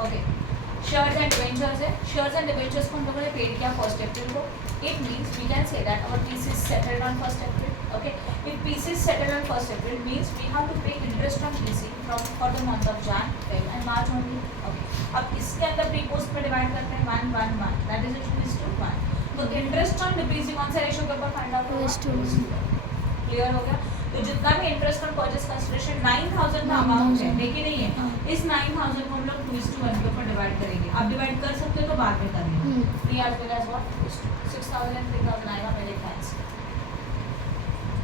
Okay, shares and debentures है, shares and debentures को हम लोगों ने पेड किया 1 अप्रैल को. It means we can say that our PC is settled on 1 April. Okay, if PC is settled on 1 April means we have to pay interest on PC from for the month of Jan, Feb and March only. Okay, अब इसके अंदर pre post में divide करते हैं 1 1 1, that is 2:1. तो interest on PC कौन सा ratio के ऊपर फाइंड आउट होगा? क्लियर हो गया. तो जितना भी इंटरेस्ट ऑन परचेस कंसीडरेशन 9000 का अमाउंट है, देखिए नहीं है, इस 9000 को हम लोग 2:1 के ऊपर डिवाइड करेंगे. आप डिवाइड कर सकते हो तो बाद में करेंगे. 3 as well as what 6000 and 3000 आएगा पहले क्लास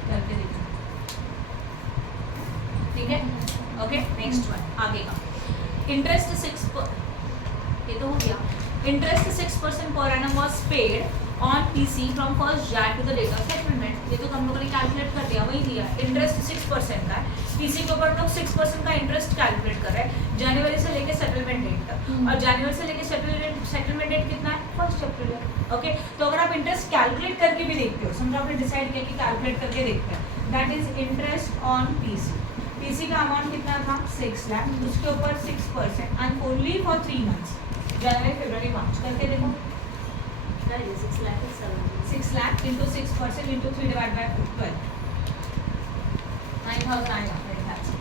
करके देखिए. ठीक है. ओके, नेक्स्ट वन आगे का इंटरेस्ट 6 ये तो हो गया. Interest 6% per annum was paid on PC from 1st Jan to the date of settlement. ये तो हम लोगों ने कैलकुलेट कर दिया, वही दिया. इंटरेस्ट 6% का है, पीसी के ऊपर हम लोग 6% का इंटरेस्ट कैलकुलेट कर रहे हैं जनवरी से लेके सेटलमेंट डेट तक. और जनवरी से लेके सेटलमेंट डेट कितना है? 1 अप्रैल है. ओके, तो अगर आप इंटरेस्ट कैलकुलेट करके भी देखते हो, समझो आपने डिसाइड किया कि कैलकुलेट करके देखते हैं, that is interest on PC. PC का अमाउंट कितना था? 6 लाख. उसके ऊपर 6% एंड ओनली फॉर 3 मंथ्स, जनवरी फरवरी मार्च करके देखो. 6 lakh into 6% into 3 divide by 12, 9000 आएगा मेरे ख्याल से.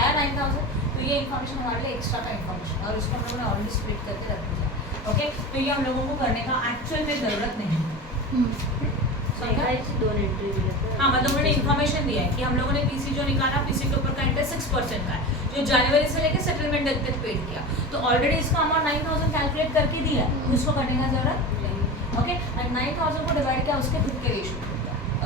आया 9000. तो ये इन्फॉर्मेशन हमारे लिए एक्स्ट्रा का इन्फॉर्मेशन, और उसको हम लोगों ने ऑलरेडी स्प्लिट करके रख दिया. ओके, तो ये हम लोगों को करने का एक्चुअल में ज़रूरत नहीं है. हाँ, मतलब उन्होंने इन्फॉर्मेशन दिया है कि हम लोगों ने पीसी जो निकाला, पीसी के ऊपर का इंटरेस्ट 6% का है जो जनवरी से लेकर सेटलमेंट डेट तक पेड किया. तो ऑलरेडी इसका अमाउंट 9000 कैलकुलेट करके दिया है, उसको करने का जरूरत नहीं. ओके, एंड 9000 को डिवाइड किया उसके खुद के ratio.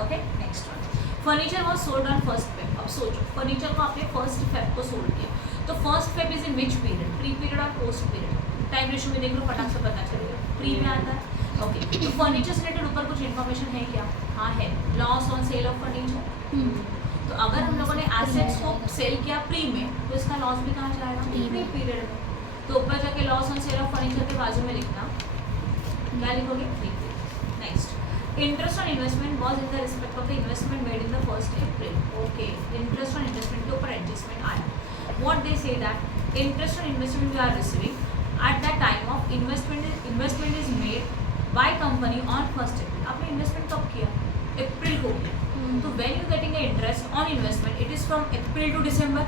Okay, next one furniture was sold on 1st Feb. अब सोचो, फर्नीचर को आपने 1st Feb को सोल्ड किया, तो 1st Feb is in which period? Pre period और पोस्ट पीरियड? टाइम रेशियो में देख लो, फटाक से पता चलेगा. प्री में आता है. ओके, तो फर्नीचर से रिलेटेड ऊपर कुछ इन्फॉर्मेशन है क्या? हाँ है, loss on sale of furniture. तो अगर हम लोगों ने एसेट्स को सेल किया प्री में, तो इसका लॉस भी कहाँ जाएगा? प्री पीरियड में. तो ऊपर जाके loss on sale of furniture के बाजू में लिखना, क्या लिखोगे? Next, interest on investment was in the respect of the investment made in the 1st April. Okay, interest on investment के ऊपर एडजस्टमेंट आया. What they say that interest on investment we are receiving at the time of investment is made by company on 1st April. आपने investment कब किया? अप्रैल को किया. तो when you getting a interest on investment it is from April to December.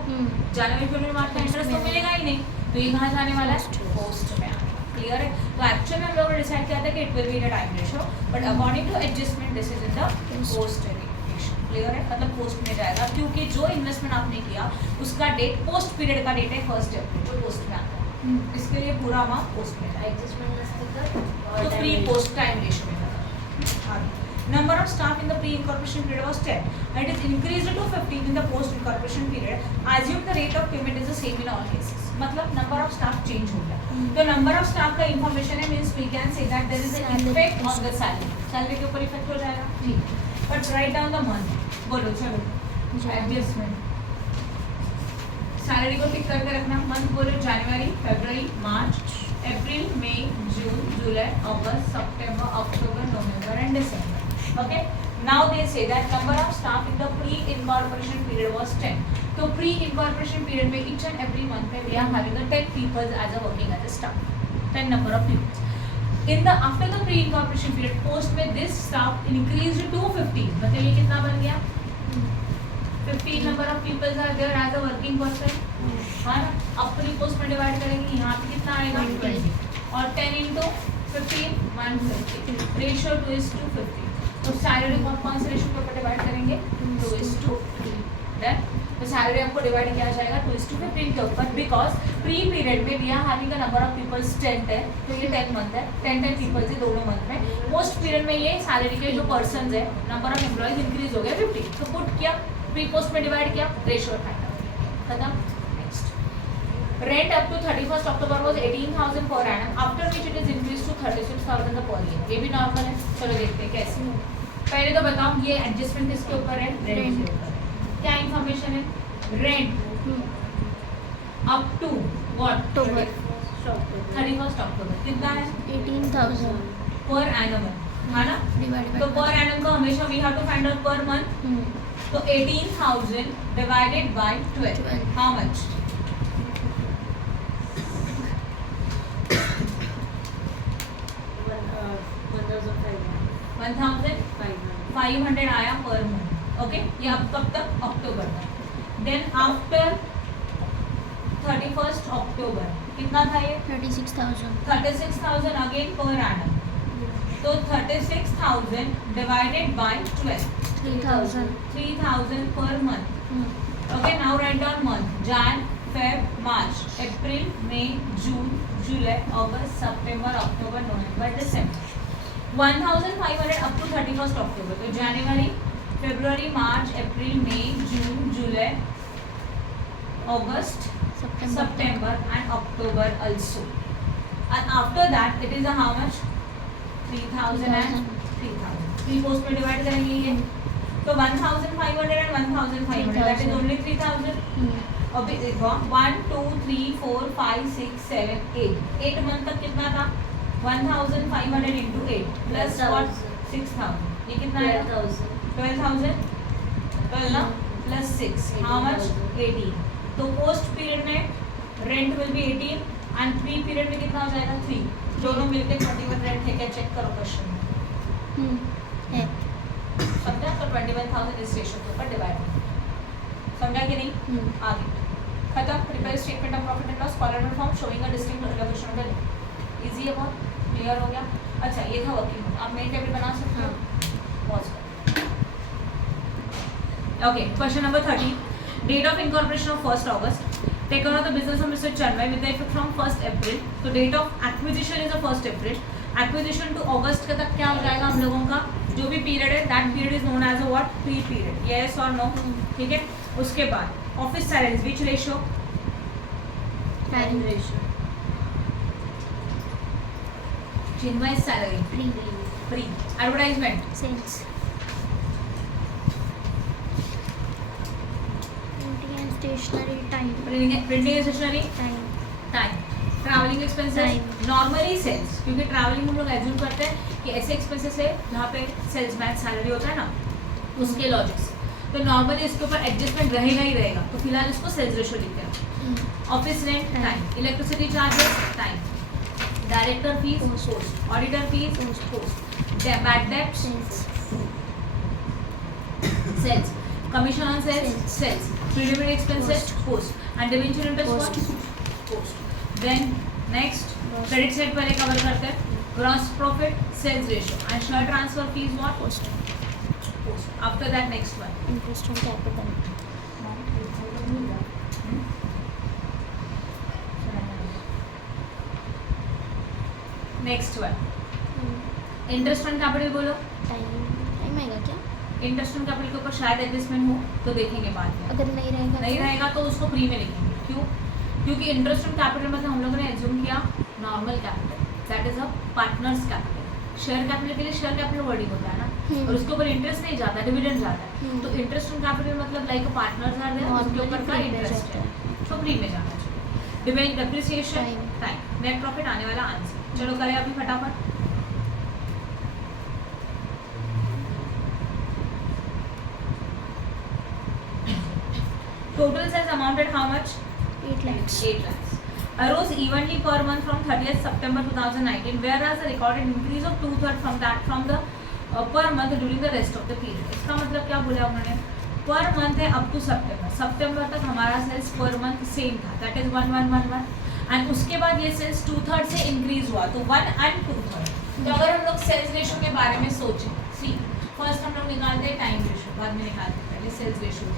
जनवरी फरवरी मार्च का इंटरेस्ट तो मिलेगा ही नहीं, तो ये कहाँ जाने वाला है? पोस्ट में आएगा. क्लियर है. तो एक्चुअली हम लोगों ने डिसाइड किया था कि it will be in a time ratio, but according to adjustment this is in the post ratio. Clear है, मतलब पोस्ट में जाएगा, क्योंकि जो इन्वेस्टमेंट आपने किया उसका डेट पोस्ट पीरियड का डेट है 1st April, जो पोस्ट में आता है. इसके लिए पूरा अमाउंट पोस्ट में जाएगा. तो प्री पोस्ट टाइम रेशियो में जाएगा. Number of staff in the pre-incorporation period was 10 and it is increased to 15 in the post-incorporation period. Assume the rate of payment is the same in all cases. मतलब number of staff change हो गया. तो number of staff का information है, means we can say that there is an effect on the salary. Salary के ऊपर effect हो जाएगा. जी. But write down the month. बोलो चलो. Adjustment. Salary को टिक करके रखना. Month बोलो January, February, March, April, May, June, July, August, September, October, November and December. Okay, now they say that number of staff in the pre-incorporation period was 10. So pre-incorporation period में each and every month में we are having a 10 people as a working as a staff. 10 number of people. In the after the pre-incorporation period post में this staff increased to 15. मतलब ये कितना बन गया? 15 number of people are there as a working person. हाँ ना? अब pre post में डिवाइड करेंगे, यहाँ पे कितना आएगा? 20. और 10 into 15 150. Ratio 2:15. तो सैलरी को कौन से रेशियो के ऊपर डिवाइड करेंगे? 2:3. देन तो सैलरी आपको डिवाइड किया जाएगा 2:15 के ऊपर, बिकॉज प्री पीरियड में we are having a number of peoples 10 है, तो ये 10 मंथ है, 10 पीपल्स है दोनों मंथ में. पोस्ट पीरियड में ये सैलरी के जो पर्सन है, नंबर ऑफ एम्प्लॉयज इंक्रीज हो गया 50. तो पुट किया, प्री पोस्ट में डिवाइड किया, रेशियो खत्म. Rent up to 31st October was 18,000 per annum, after which it is increased to 36,000 per year. ये भी नॉर्मल है. चलो देखते हैं कैसे. पहले तो बताओ ये एडजस्टमेंट किसके ऊपर है? रेंट के ऊपर. क्या इन्फॉर्मेशन है? Rent up to what? 31st October कितना है? 18,000 पर एनम है ना? तो पर एनम को हमेशा we have to find out per month. तो 18,000 डिवाइडेड बाय 12 हाउ मच? 500 आया पर मंथ, ओके। ये अब कब तक? अक्टूबर तक। देन आफ्टर 31 अक्टूबर कितना था ये? 36,000 अगेन पर एनम। तो 36,000 divided by 12, 3,000 per month, okay. Now write down month, Jan, Feb, March, अप्रैल, मई, जून, जुलाई, अगस्त, सितंबर, अक्टूबर, नवंबर, दिसंबर। 1,500 अप टू 31 अक्टूबर। तो जनवरी, फरवरी, मार्च, अप्रैल, मई, जून, जुलाई, August, September and October also. And after that it is a how much? 3,000 and 3,000. 3 post में डिवाइड करेंगे ये। तो 1,500 and 1,500 that is only 3,000. अभी देखो 1 2 3 4 5 6 7 8 मंथ तक कितना था? 1,500 into 8 plus what? 6,000. ये कितना है? 12,000 12 ना plus 6 how much? 18. तो पोस्ट पीरियड में rent will be 18 and pre period में कितना हो जाएगा? 3. दोनों मिलके 21 रेंट है क्या? चेक करो क्वेश्चन में है। समझा? तो 21,000 इस रेशियो के ऊपर डिवाइड, समझा कि नहीं? आगे खत्म। Prepare statement of profit and loss column form showing a distinct allocation of the easy है, बहुत क्लियर हो गया। अच्छा ये था वर्किंग, आप मेन टेबल बना सकते हो। पॉज करो। Okay, question number 30। Date of incorporation of 1st August. Take over the business of Mr. Chanmay with the effect from 1st April. So date of acquisition is the 1st April. Acquisition to August के तक क्या हो जाएगा हम लोगों का? जो भी पीरियड है that period is known as a what? Pre period. Yes or no? ठीक है। उसके बाद office salaries which ratio? Time ratio. Chinmay's salary. Pre. Advertisement. Sales. Stationery. Time. Printing and stationery. Time. Travelling expenses normally sales, क्योंकि travelling हम लोग assume करते हैं कि ऐसे एक्सपेंसेस है जहाँ पे सेल्समैन सैलरी होता है ना, उसके लॉजिक से, तो नॉर्मली इसके ऊपर एडजस्टमेंट रहेगा ही रहेगा। तो फिलहाल इसको सेल्स रेशियो लिखते हैं। Office rent time, electricity charges time, director fees post, auditor fees post, bad debt sales, commission on sales sales, preliminary expenses post and debenture interest post. Then next credit side पहले cover करते हैं, gross profit sales ratio and share transfer fees what post. After that next one interest on capital. Next one interest on capital बोलो। Time आएगा क्या? Interest on capital के ऊपर शायद adjustment हो तो देखेंगे बाद में। अगर नहीं रहेगा तो उसको प्री में लिखेंगे। क्यों? क्योंकि इंटरेस्ट ऑन कैपिटल मतलब हम लोगों ने एज्यूम किया normal capital, that is a partners capital. Share capital के लिए शेयर कैपिटल वर्डिंग होता है ना, और उसके ऊपर इंटरेस्ट नहीं जाता, डिविडेंड जाता है। तो इंटरेस्ट ऑन कैपिटल मतलब लाइक पार्टनर्स आर देयर, उसके ऊपर का इंटरेस्ट है, तो प्री में जाना चाहिए। डिवेंड डेप्रिसिएशन टाइम, नेट प्रॉफिट आने वाला आंसर। चलो करें अभी फटाफट। Total sales amounted how much? 8 lakhs. 8 lakhs. Arose evenly per month from 30th September 2019, whereas the recorded increase of 2/3 from the per month during the rest of the period. इसका मतलब क्या बोला उन्होंने? पर मंथ है up to सितंबर तक हमारा sales per month same था, that is 1,111, and उसके बाद ये सेल्स 2/3 से इंक्रीज हुआ, तो 1 and 2/3। तो अगर हम लोग सेल्स रेशियो के बारे में सोचें, सी फर्स्ट हम लोग निकालते हैं टाइम रेशियो, बाद में निकालते हैं, पहले सेल्स रेशियो।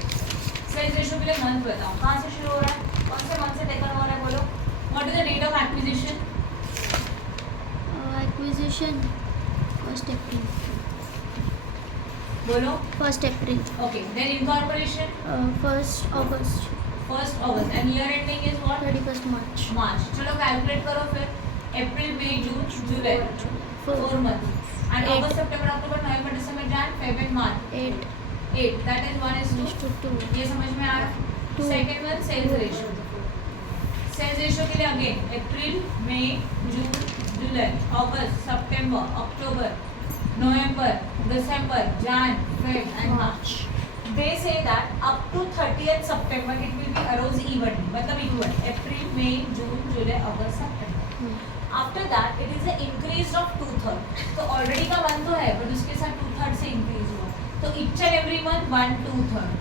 सेल्स रेशियो के लिए मंथ बताओ कहाँ से शुरू हो रहा है, कौन से मंथ से टेकन हो रहा है, बोलो। What is the date of acquisition? Acquisition 1st April. बोलो 1st April. Okay, then incorporation 1st August. 1st August and year ending is what? 31st March. मार्च। चलो कैलकुलेट करो फिर, अप्रैल मई जून जुलाई 4 मंथ, एंड अगस्त सितंबर अक्टूबर नवंबर दिसंबर Jan Feb and March 8, that is 1:2। ये समझ में आ रहा है? Second one sales ratio. Sales ratio के लिए अगेन अप्रैल मई जून जुलाई अगस्त सितंबर अक्टूबर नवंबर दिसंबर Jan Feb and March. They say that up to 30th September it will be arose evenly, मतलब equal, अप्रैल मई जून जुलाई अगस्त सितंबर। After that it is increase of 2/3, तो ऑलरेडी का 1 तो है बट उसके साथ 2/3 से इंक्रीज हुआ, तो each and every month 1 2/3,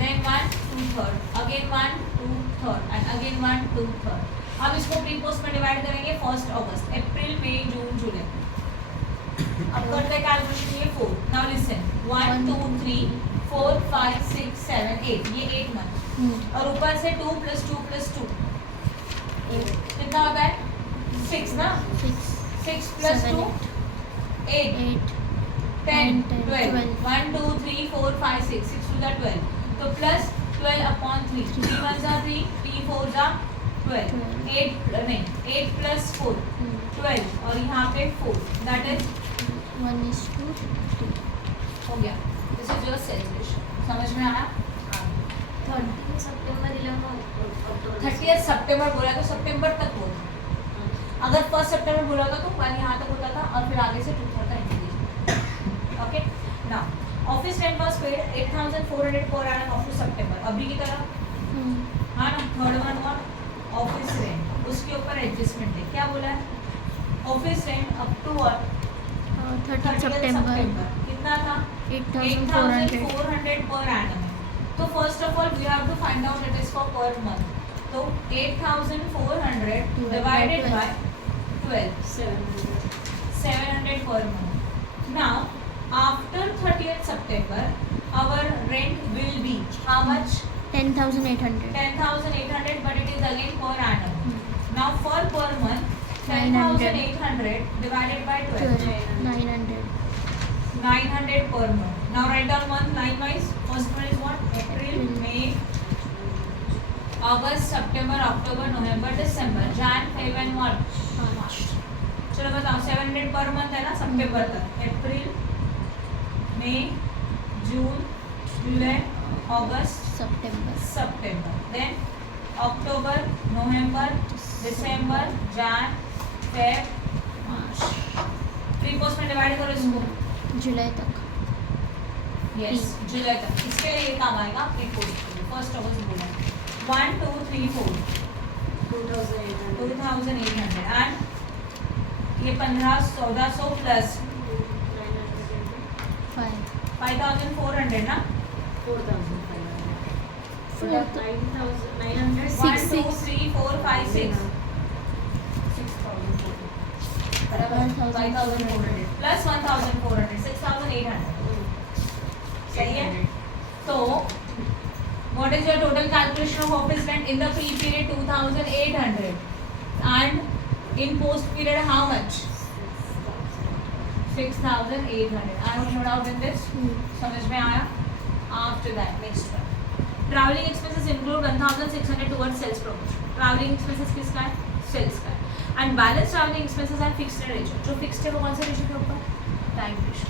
then 1 2/3, again 1 2/3 and again 1 2/3. अब इसको प्री पोस्ट में डिवाइड करेंगे 1 अगस्त, अप्रैल, मई, जून, जुलाई. अब करते हैं कैलकुलेशन. ये 4. नाउ लिसन, 1 2 3 4 5 6 7 8, ये 8 मंथ. और ऊपर से 2 + 2 + 2 कितना होता है? 6 ना. 6 + 2 8 10 12 1 2 3 4 5 6 6 to the 12. तो plus 12/3, 3 1s are 3, 3 4s are 12, 8 नहीं 8 + 4 12 और यहाँ पे 4, दैट इज 1:3. हो गया. This is your sales ratio. समझ में आया? 30 सितंबर 30 सितंबर बोला तो सितंबर तक बोला. अगर 1 सितंबर बोला था तो वन यहाँ तक होता था और फिर आगे से 2/3 का increase. Okay. Now office rent was paid 8400 per annum up to सितंबर. अभी की तरह हाँ ना. थर्ड वन हुआ ऑफिस रेंट, उसके ऊपर एडजस्टमेंट है. क्या बोला है? Office rent up to what? 30 सितंबर कितना था? 8400. Per annum. तो first of all we have to find out it is for per month. तो 8400 divided by 12, 700 per month. Now, after 30th September, our rent will be how much? 10,800. 10,800, but it is again per annum. Now, for per month, 900. 10,800 divided by 12, 900. 900 per month. Now, write down month line wise. First one is what? April, May, August, September, October, November, December, Jan, Feb and what? March. चलो बताओ 700 per month है ना सितंबर तक. अप्रैल, मई, जून, जुलाई, अगस्त, सितंबर. Then अक्टूबर, नवंबर, दिसंबर, जैन, फेब, मार्च. प्री पोस्ट में डिवाइड करो इसको. जुलाई तक. यस, जुलाई तक. इसके लिए ये काम आएगा प्री पोस्ट. फर्स्ट अगस्त बोला 1 2 3 4 2800 एंड ये 1500 प्लस 5400 ना. 4,500. 1 2 3 4 5 6 5400 प्लस 1400 6800. सही है. तो what is your total calculation of office rent in the pre period? 2800 and in post period how much? 6800. I have no doubt in this. समझ में आया? After that, next one. Traveling expenses include 1600 towards sales promotion. Traveling expenses किसका है? Sales का है. And balance traveling expenses are fixed ratio. जो fixed है वो कौन सा ratio के ऊपर? Time ratio.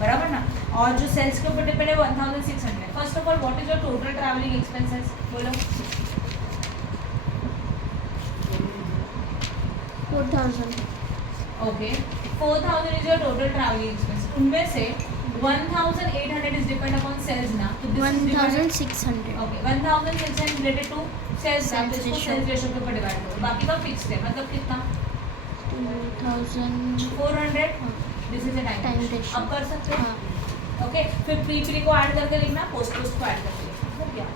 बराबर ना. और जो सेल्स के ऊपर डिपेंड है 1600. First of all what is your total travelling expenses? बोलो. 4,000. Okay. 4000 is your total travelling expense. उनमें से 1800 इज डिपेंड अपॉन सेल्स ना. तो 1,600. ओके. 1600 रिलेटेड टू सेल्स ना. तो इसको Sales सेल्स रेशियो के ऊपर डिवाइड करो. बाकी का फिक्स्ड है. मतलब कितना? 2,400. 400. This is a time Time ratio. ratio. अब कर सकते हो. हाँ. ओके. फिर प्री को ऐड करके लिखना, पोस्ट को ऐड करके लिखना. हो गया.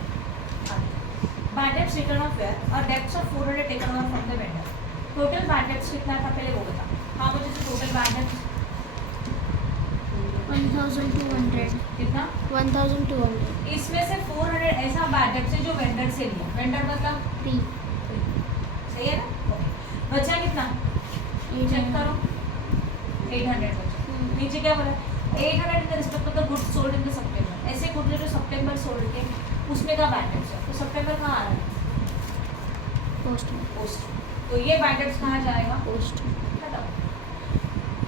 Bad debts written off were और debts of 400 taken over from the vendor. Total bad debts कितना था पहले वो बता. How much is total bad debts? 1,200. कितना? 1,200. इसमें से 400 ऐसा बैड डेट्स है जो वेंडर से लिया. वेंडर मतलब 3. सही है ना. ओके. बचा कितना? चेक करो. 800 बचा. नीचे क्या बोला? 800 in the respect of the goods sold in the September. ऐसे गुड्स जो सितंबर सोल्ड के उसमें का बैड डेट्स है. तो सितंबर कहाँ आ रहा है? Post. पोस्ट. तो ये बैड डेट्स कहाँ जाएगा? Post. बताओ.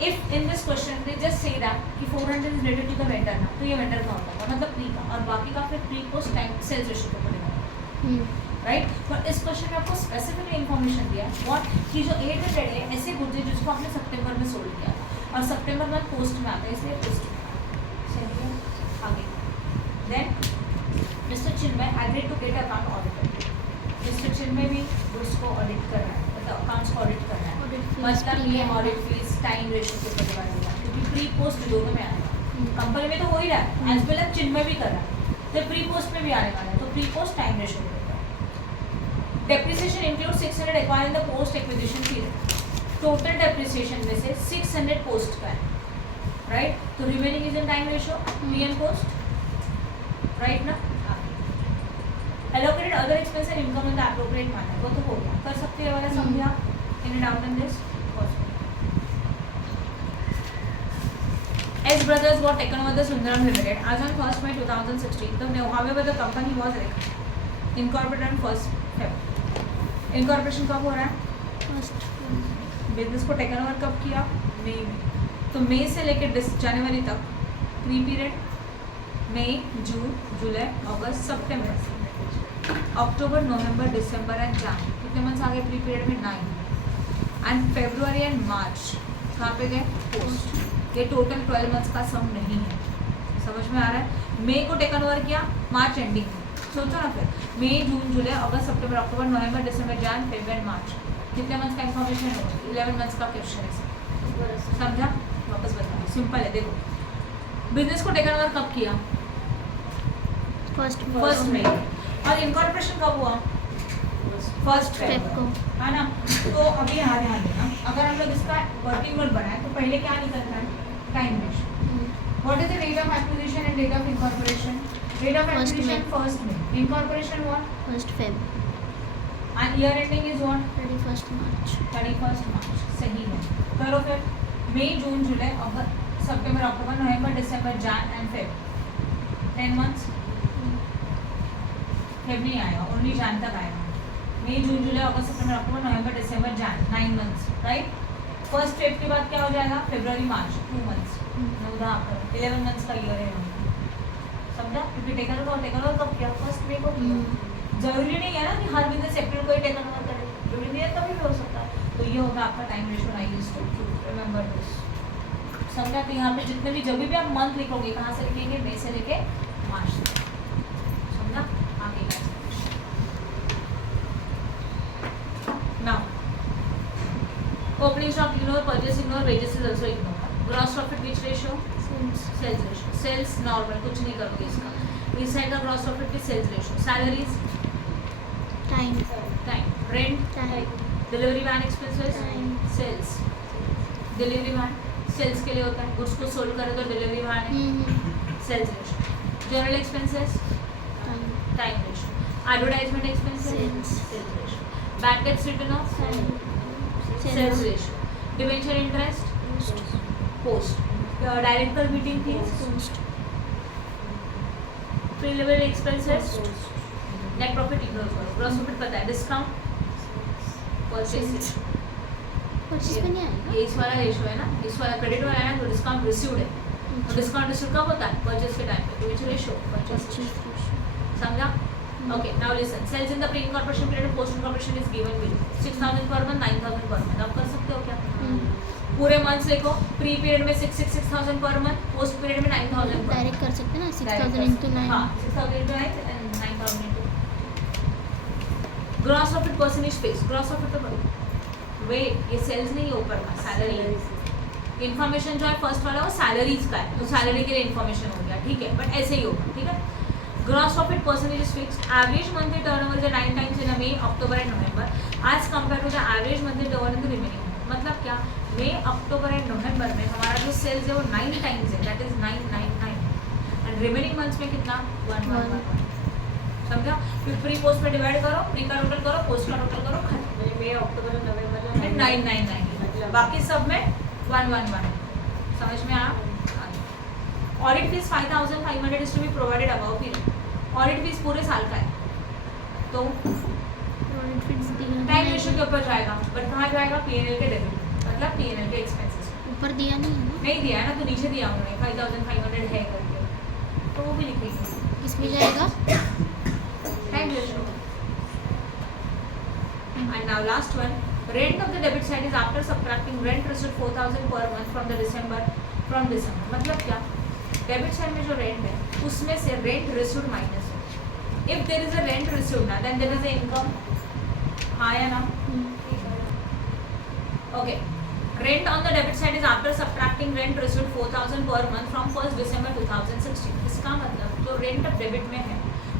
If in this question they just say that कि 400 is related to the vendor ना, तो ये वेंडर का होता है मतलब प्री का. और बाकी का फिर pre post time sales ratio पे पड़ेगा. राइट. पर इस क्वेश्चन में आपको स्पेसिफिकली इन्फॉर्मेशन दिया व्हाट कि जो 800 है ऐसे गुड्स है जिसको आपने सितंबर में सोल्ड किया था और सितंबर में पोस्ट में आता है इसलिए पोस्ट में आता है. सही है. आगे. Then Mister Chinmay agreed to get account audited. Mister Chinmay भी गुड्स को ऑडिट कर रहा है, मतलब अकाउंट्स को ऑडिट कर रहा है. Audit fees मतलब free ये है. ऑडिट फीस टाइम रेशियो के ऊपर डिवाइड होगा क्योंकि प्री पोस्ट दोनों में आएगा। कंपनी में तो हो ही रहा है, एज वेल एज चिन्मय भी कर रहा है, तो प्री पोस्ट में भी आने वाला है। तो प्री पोस्ट टाइम रेशियो होगा। Depreciation include 600 acquire in the post acquisition period. Total depreciation में से 600 पोस्ट का है, राइट? तो remaining is in time ratio P and post, right ना? Allocated other expense and income in the appropriate manner, वो तो हो गया, कर सकते हैं वाला समझा? Any doubt in this? S Brothers got taken over the Sundaram Limited as on 1st May 2016. However, the company was incorporated on 1st Feb. Incorporation कब हो रहा है? फर्स्ट बिजनेस को टेकन ओवर कब किया? मई में। तो मई से लेकर जनवरी तक प्री पीरियड, मई, जून, जुलाई, अगस्त, सितंबर, अक्टूबर, नवंबर, दिसंबर एंड जनवरी। कितने मंथ्स आ गए प्री पीरियड में? 9। एंड फरवरी एंड मार्च कहाँ पे गए? पोस्ट। ये टोटल 12 मंथ्स का सम नहीं है, समझ में आ रहा है? मई को टेकन ओवर किया मार्च एंडिंग में, सोचो ना फिर, मई, जून, जुलाई, अगस्त, सितंबर, अक्टूबर, नवंबर, दिसंबर, जन, फरवरी, मार्च, कितने मंथ्स का इन्फॉर्मेशन होगा? 11 मंथ्स का क्वेश्चन है, समझा? वापस बताओ, सिंपल है। देखो, बिजनेस को टेकन ओवर कब किया? फर्स्ट मई। और इनकॉर्पोरेशन कब हुआ? फर्स्ट फेब को, है ना? तो अभी यहाँ ध्यान देना, अगर हम लोग इसका वर्किंग नोट बनाए तो पहले क्या निकलता है? Time ratio. What is the date of acquisition and date of incorporation? Date of First acquisition May. First में, incorporation what? First Feb, and year ending is what? 31st March. 31st March. सही है, करो फिर। मई, जून, जुलाई, अगस्त, सितंबर, अक्टूबर, नवंबर, दिसंबर, जन एंड फेब, 10 मंथ्स। फेब नहीं आएगा, ओनली जन तक आएगा। मई, जून, जुलाई, अगस्त, सितंबर, अक्टूबर, नवंबर, दिसंबर, जन, 9 मंथ्स, राइट? फर्स्ट फेब के बाद क्या हो जाएगा? फरवरी, मार्च, 2 मंथ्स, 11 मंथ्स का ईयर है, समझा? क्योंकि टेकन ओवर कब किया? फर्स्ट मई को किया। जरूरी नहीं है ना कि हर बिजनेस अप्रैल को ही टेकन ओवर करे, जरूरी नहीं है, कभी भी हो सकता है। तो ये होगा आपका time ratio. I used to remember this, समझा? तो यहाँ पे जितने भी जब भी आप मंथ लिखोगे, कहाँ से लिखेंगे? मई से लेके मार्च तक, समझा? आगे का now opening stock ignore, purchase ignore, wages is also ignore. Gross profit which ratio? Sales ratio. Sales normal, कुछ नहीं करोगे इसका। इस साइड का gross profit की sales ratio. Salaries? Time, Rent? Time, Delivery van expenses? Time. Sales. Delivery van sales के लिए होता है, goods को सोल्ड करे तो delivery van है। Sales ratio. General expenses? Time ratio. Advertisement expenses? Sales ratio. Bad debts written off? Sales ratio. Debenture interest? Post. Director meeting fees? Pre-level expenses? Net profit ignore करो, gross profit पता है, discount? Purchase. Purchase पे नहीं आएगा। ये इस वाला ratio है ना, इस वाला क्रेडिट वाला है ना, तो डिस्काउंट रिसीव्ड है। तो डिस्काउंट रिसीव कब होता है? परचेज के टाइम पे, तो विच रेशियो? परचेज। समझा? Okay, now listen. Sales in the pre-incorporation period and post-incorporation is given below. 6,000 per month, 9,000 per month. आप कर सकते हो क्या? पूरे मंथ्स लिखो। प्री पीरियड में 6,000 पर मंथ, पोस्ट पीरियड में 9,000 पर डायरेक्ट कर सकते हैं ना, 6,000 into 9। हाँ, 6,000 into 9 and 9,000 into gross profit percentage fix. Gross profit तो वेट, ये सेल्स नहीं है ऊपर का, सैलरी है। इन्फॉर्मेशन जो है फर्स्ट वाला वो सैलरीज का है, तो सैलरी के लिए इन्फॉर्मेशन हो गया, ठीक है? बट ऐसे ही होगा, ठीक है? Gross profit percentage is fixed. Average monthly turnover is 9 times in May, October and November as compared to the average monthly turnover in the remaining month. मतलब क्या? मई, अक्टूबर एंड नवंबर में हमारा जो सेल्स है वो 9 टाइम्स है, that is 999 and remaining months में कितना? 1 समझा? फिर प्री पोस्ट में डिवाइड करो, प्री का टोटल करो, पोस्ट का टोटल करो, खत्म। मई, अक्टूबर, नवंबर में 999, बाकी सब में 111। समझ में आया? Audit fees 5,500 is to be provided about period. Audit fees पूरे साल का है, तो टाइम रेशियो के ऊपर जाएगा, बट कहाँ जाएगा? पीएनएल के डेबिट, मतलब पीएनएल के एक्सपेंसेस। ऊपर दिया नहीं है ना? नहीं दिया है ना, तो नीचे दिया उन्होंने 5,500 है करके, तो वो भी लिखेंगे। किसमें जाएगा? Time ratio. And now last one, rent of the debit side is after subtracting rent received 4,000 per month from December. मतलब क्या? डेबिट साइड में जो रेंट है उसमें से रेंट रिसीव्ड माइनस है। If there is a rent received ना, then there is a income, हाँ या ना? Okay, Rent on the debit side is after subtracting rent received 4,000 per month from 1st December 2016. इसका मतलब जो रेंट अब debit में है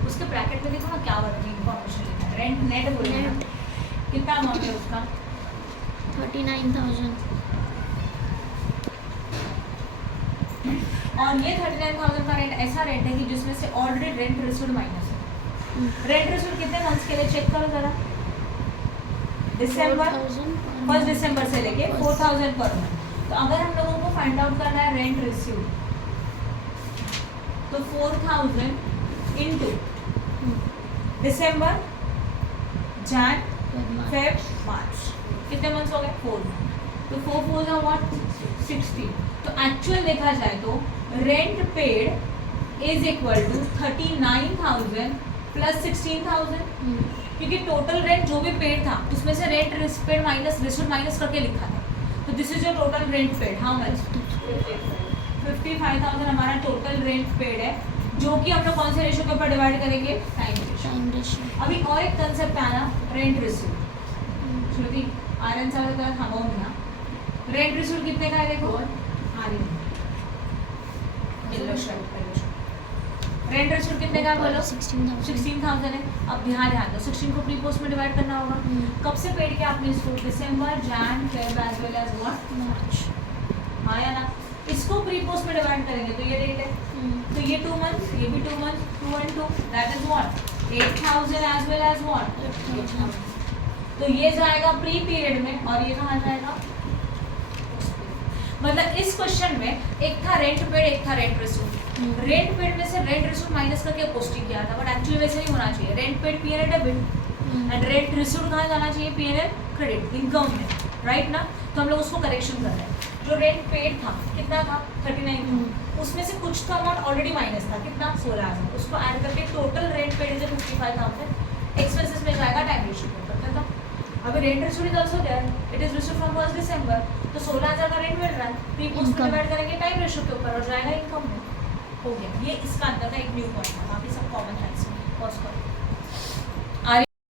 उसके ब्रैकेट में देखो ना क्या वर्किंग इन्फॉर्मेशन लिखा है, रेंट नेट बोलेंगे ना, कितना अमाउंट है उसका 39,000 और ये 39,000 का रेंट ऐसा रेंट है कि जिसमें से ऑलरेडी रेंट रिसीव्ड माइनस है। रेंट रिसीव्ड कितने मंथ्स के लिए चेक करो जरा, दिसंबर 1 दिसंबर से लेके 4,000 पर मंथ। तो अगर हम लोगों को फाइंड आउट करना है रेंट रिसीव्ड तो 4,000 इनटू दिसंबर, जैन, फेब, मार्च, कितने मंथ्स हो गए 4 मंथ। तो 4 4 का व्हाट 60। तो एक्चुअल देखा जाए तो rent paid is equal to 39,000 plus 16,000, क्योंकि टोटल रेंट जो भी पेड था उसमें से rent paid minus received minus करके लिखा था। तो this is your total rent paid, how much 55,000 हमारा टोटल रेंट पेड है, जो कि हम लोग कौन से रेशियो के ऊपर डिवाइड करेंगे, टाइम रेशियो। अभी और एक कंसेप्ट आना रेंट रिसीव्ड, श्रुति आर्यन सर का थामाऊं ना, रेंट रिसीव्ड कितने का है देखो आर्यन, रेंट रिसीव्ड कितने का है बोलो 16,000 है। अब ध्यान दो 16 को प्री पोस्ट में डिवाइड करना होगा। कब से पेड किया आपने इसको, December, Jan, Feb as well as what March, हाँ या ना। इसको प्री पोस्ट में डिवाइड करेंगे तो ये डेट है, तो ये 2 मंथ, ये भी 2 month, 2 and 2 that is what 8,000 as well as what. तो ये जाएगा प्री पीरियड में और ये कहाँ जाएगा, मतलब इस क्वेश्चन में एक था रेंट पेड, एक था रेंट रिसीव्ड। रेंट पेड में से रेंट रिसीव्ड माइनस करके पोस्टिंग किया था, बट एक्चुअली वैसे नहीं होना चाहिए। Rent paid PNL debit and rent received कहाँ जाना चाहिए, पीएनएल क्रेडिट, इनकम में, राइट ना। तो हम लोग उसको करेक्शन कर रहे हैं। जो रेंट पेड था कितना था 39, उसमें से कुछ तो अमाउंट ऑलरेडी माइनस था, कितना 16,000, उसको ऐड करके total rent paid is 55,000, expenses में जाएगा टाइम रेशियो के ऊपर, खत्म। अभी rent received is also there, it is received from 1 दिसंबर, तो 16,000 का रेंट मिल रहा है, प्री पोस्ट में डिवाइड करेंगे टाइम रेशियो के ऊपर और जाएगा इनकम में, हो गया। ये इसका अंदर का एक न्यू पॉइंट है, बाकी सब कॉमन है इसमें। पॉज करो।